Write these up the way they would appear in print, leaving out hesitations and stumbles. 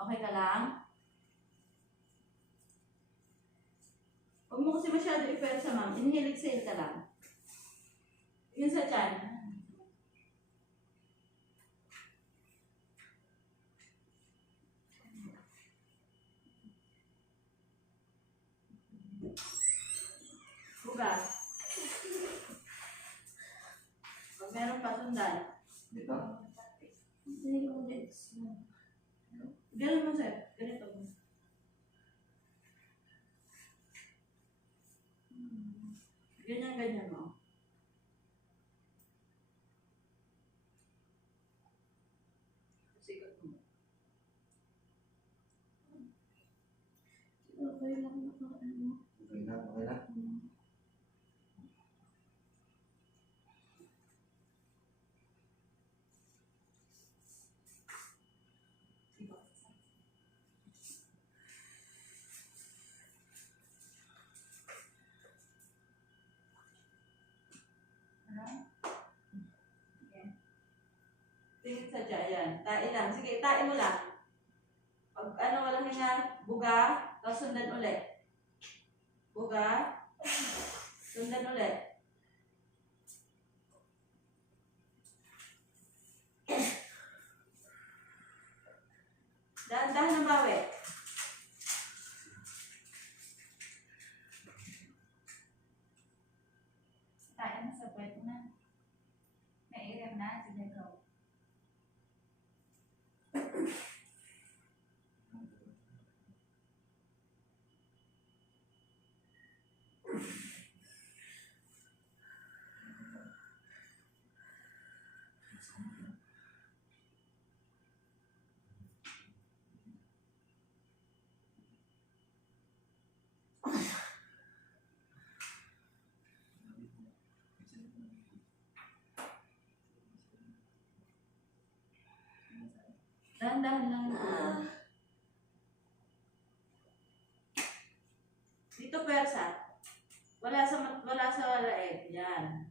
Okay ka lang? Huwag mo kasi masyado i-pwersa, ma'am. Inhale, exhale ka lang. Yun sa tiyan. Bugas. Pag meron pa, sundan. Dito. Ganun mo, sir. Ganito mo. Ganyan mo. Sigot mo. Okay lang naka-ano. Okay na, okay na. Tingin sa dyan. Tai lang. Sige, tai mo lang. Pag ano, walang hinga, buga, tapos sundan ulit. Buga, sundan ulit. Dahan-dahan ng bawi. Tayo na sa puwet na. Nairam na, sige go. Dahan-dahan lang. Dito pwersa. Wala sa laeg. Yan.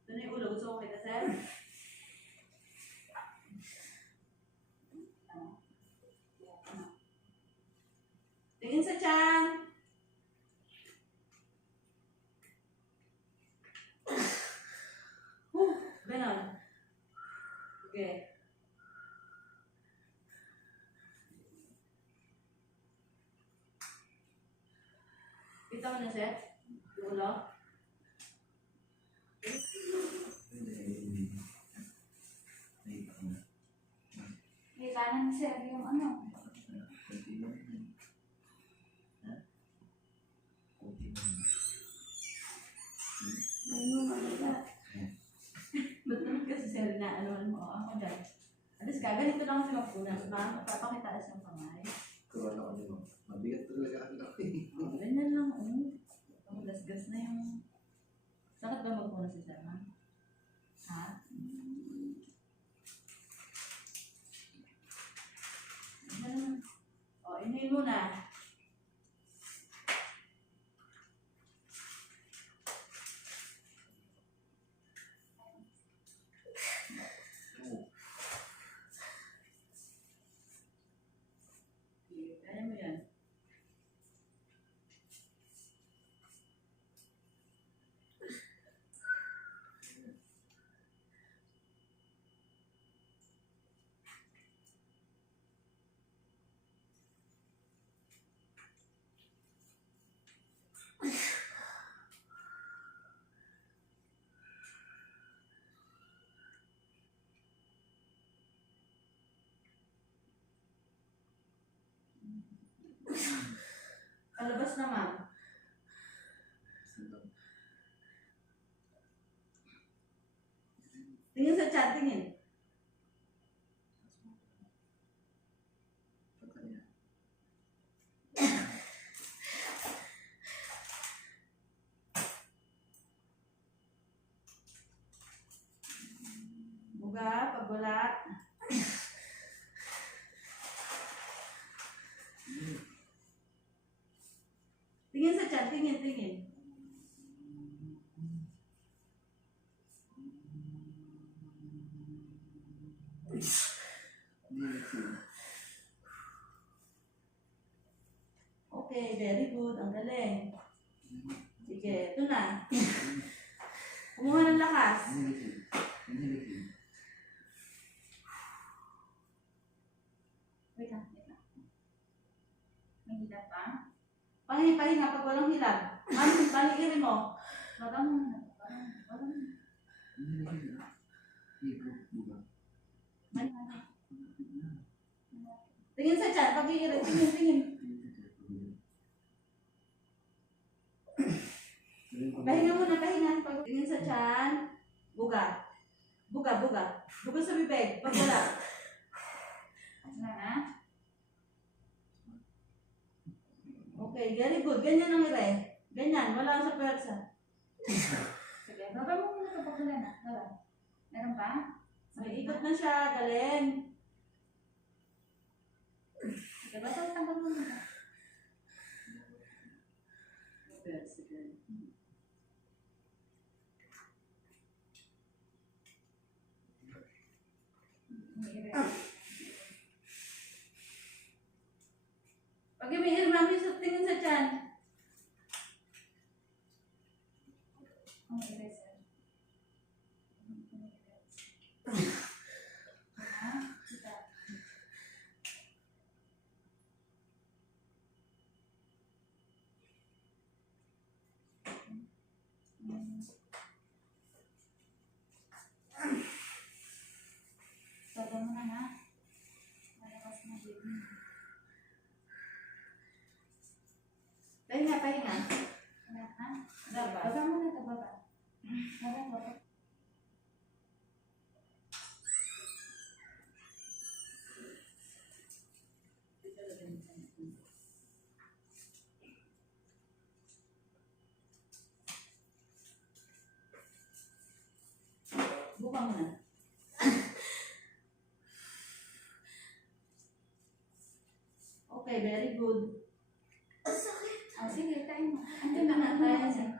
Ito na yung ulo. Gusto ko kita, sir? Tingin sa tiyan. Ganon. Okay. Kita mo na, sir? Yung ulo? Kita na ni sir yung ano. Ayun, maganda. Ba't naman kasi sir na ano mo? Ako dyan. Alas ka, ganito lang kasi magpunan. Papakitaan ng kamay. Kuha na kami mo. Mabigat talaga ang laki. Ganyan lang, Gasgas na yung... Sakit ba magpunan si sir, ma'am? Ha? Ganun. O, inhale muna. Kaya mo yan. Palabas na, ma'am. Tingin sa chat, tingin. Buga, pagbulat. Tingin sa chat, tingin. Nilisin. Okay, very good. Ang galing. Sige, ito na. Kumuha ng lakas. Nilisin. Nilisin. Wait lang, wait lang. May hilap pa? Pahinga pag walang hilab. Panigirin mo. Baba muna. Baba muna. Nilisin. Iko. Buka. Tingin sa chan. Pagigirin. Tingin. Pahinga muna, pahinga. Tingin sa chan. Buga. Buga sa bibig. Pag wala. Wala na? Okay, very good. Ganyan ang ire. Ganyan. Wala sa pwersa. Sige, baba mo muna kapag wala na. Baba. Meron pa? May ikot na siya. Galing. Sige, baba, tanggal mo muna. Pag umiinom namin sa tingin sa chan. Ang eraser. Kita. Baba mo na ha. Malakas na baby. Pahinga. Wala ha? Dapat. Baba mo na ito, baba. Baba. Buka mo na. Okay, very good. Oh, sige, tayo mo. Andun na tayo siya.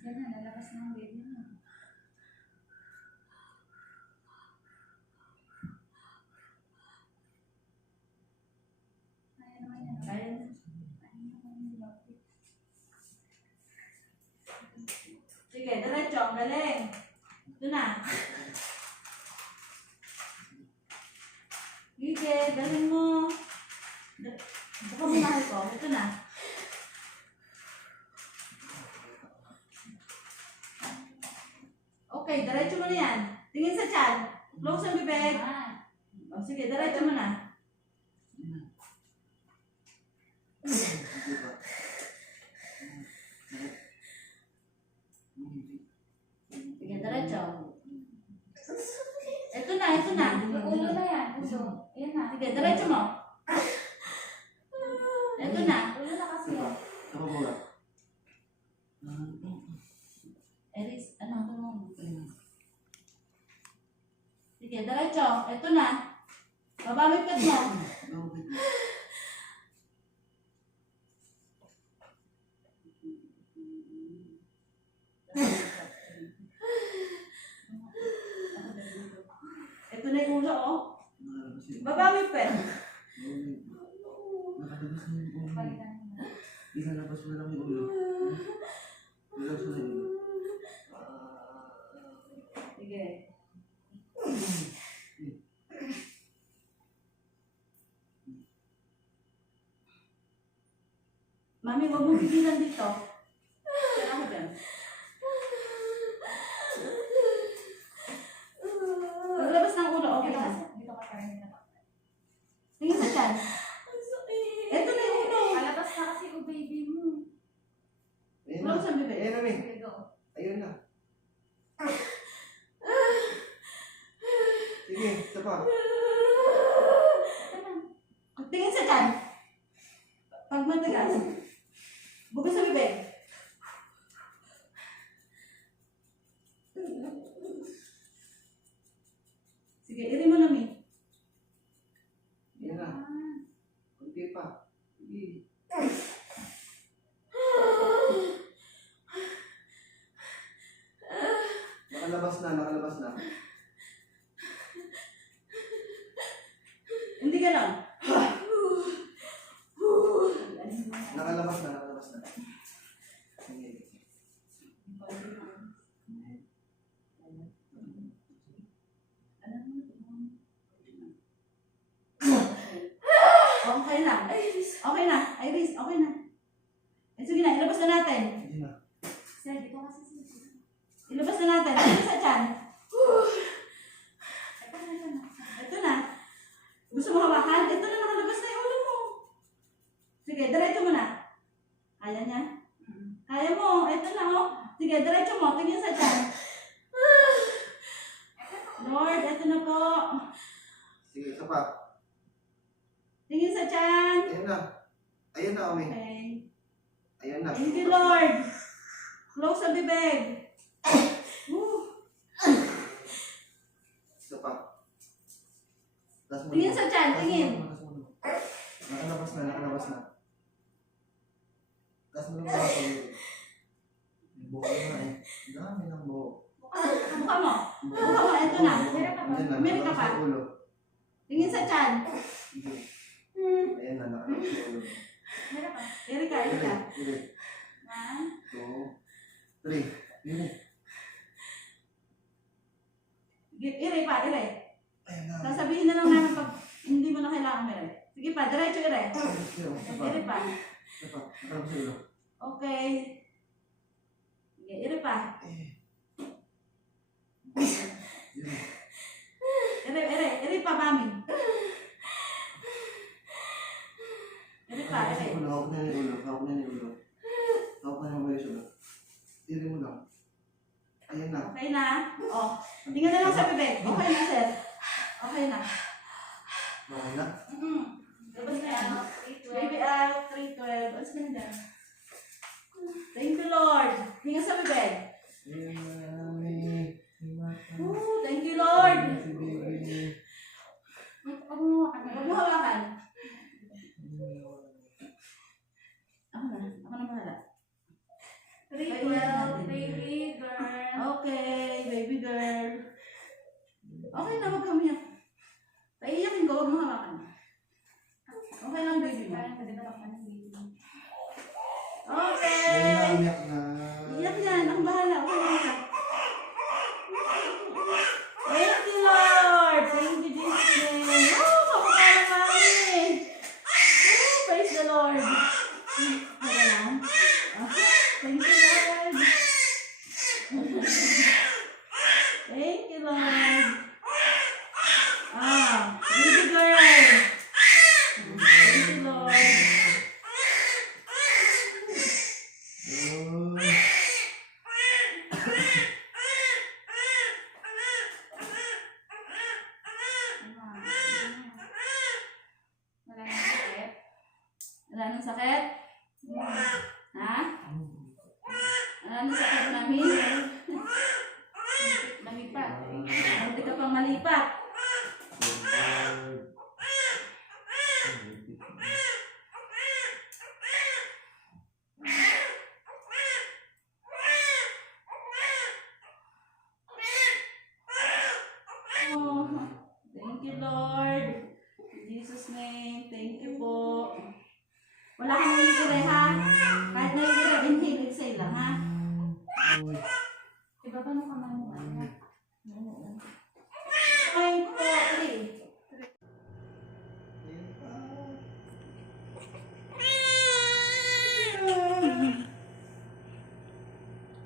Diyan na, lalabas na ang baby mo. Kaya naman yan. Kaya. Sige, diretso. Ang galing. Ito na. Sige, galing mo. Buka mo mahal ko. Ito na. Okay, diretso mo na yan. Tingin sa chan. Close ang bibig. O, sige, diretso mo na. Sige, diretso. Ito na. Yung ulo na yan, ulo. Ayan na. Sige, diretso mo. Ito na. Ulo na kasi yan. Tama mo lang. Eris, ano mo? Sige, diretso. Ito na. Babamipit mo. Ito na yung ulo, oh. Babamipit. Nakalabas na yung ulo. Palitan mo na. Ilalabas mo lang yung ulo. Ilalabas mo lang yung ulo. Sige. Mami, huwag mo pigilan dito. Kaya ako dyan. Paglabas ng ulo, okay na. Dito ka parang nila. Tingin sa chan. Ito na yung ulo. Palabas na kasi yung baby mo. Ayun na. Close ang bibig. Ayun na, May. Sige, go. Ayun na. Sige, isa pa. Tingin sa chan. Pag matigas, bukas sa bibig. Sige, iri mo na, Mi. Ayun na. Kunti pa. Sige. ganon. Nakalabas na, nakalabas na. Sige. Okay na. Okay na. Iris, okay na. Eh, sige na, ilabas na natin. Hindi na. Sir, dito kasi sir. Ilabas na natin. Ito sa tiyan. Ito na. Ito na. Gusto mo hawakan? Ito na, nakalabas na yung ulo mo. Sige, diretso mo na. Kaya niya? Kaya mo. Ito na, oh. Sige, diretso mo. Tingin sa tiyan. Lord, ito na po. Sige, isa pa. Tingin sa tiyan. Ayan na. Ayan na, Omi. Okay. Ayan na. Thank you, Lord. Close sa bibig. Woo. Isa pa. Taas mo Tingin na. sa tiyan, tingin. Taas mo na. Nakalabas na, nakalabas na. Taas mo na mga pagod. Buo na eh. Dami ng buo. Mukha mo. Mukha mo, ito na. Ayan na, Meron ka nakalabas pa. sa ulo. Tingin sa tiyan. Sige. Ayan na, nakalabas sa ulo. Meron pa. Erika, Erika. Sige. 1, 2, 3. Yun eh. Ire pa, ire. Ayan na. Sasabihin na lang namin pag hindi mo na kailangan meron. Sige pa, diretso ire. Isa pa. Ire pa. Isa pa. Nakalabas sa ulo. Okay. Sige, ire pa. Yun eh. Ire pa, mami. Ire pa, Hawak ire. na yung ulo, hawak na yung ulo, hawak na yung ulo. Hawak na yung ulo yung ulo. Tiri mo lang. Ayan na. Okay na? Oh, tingnan na lang sa bibig. Okay na, sir. Okay na. Okay na. Labas na yan. 3, 12. Baby out, 312. Alas ka na dyan. Thank you, Lord. Tingnan sa bibig. Ayan na, may mata. Ooh, thank you, Lord. Si baby. Huwag mo hawakan. Ako na bahala. 3, 12. Baby girl. Okay, baby girl. Okay na, huwag kami yan. Paiyakin ko, huwag mo hawakan. Okay lang, baby mo. Parang pwede ka ng baby. Okay. Umiyak na. Iyak yan, ako bahala. Okay lang siya. Thank you, Lord. Thank you, Jesus' name. Oh, kapaka na mami. Oh, praise the Lord. Okay lang. Okay. Thank you, Lord. Thank you, Lord. Baby girl. Thank you, Lord. Oh. Wala nang sakit. Wala nang sakit? Ha? Wala nang sakit namin? Lamipat. Hindi ka pang malipat. Oh, thank you, Lord. In Jesus' name, thank you po. Wala kang nangigire, ha? Kahit nangigire, inhale, exhale lang, ha? Uy. Iba ba nung kamay mo? Okay po, 3.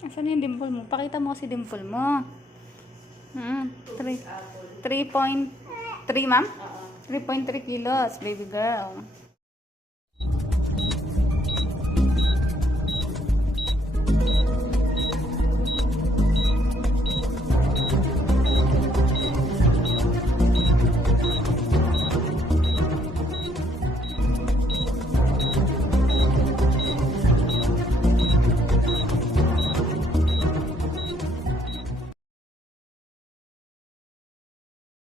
Asan yung dimple mo? Pakita mo kasi dimple mo. 3.3 ma'am? 3.3 kilos, baby girl.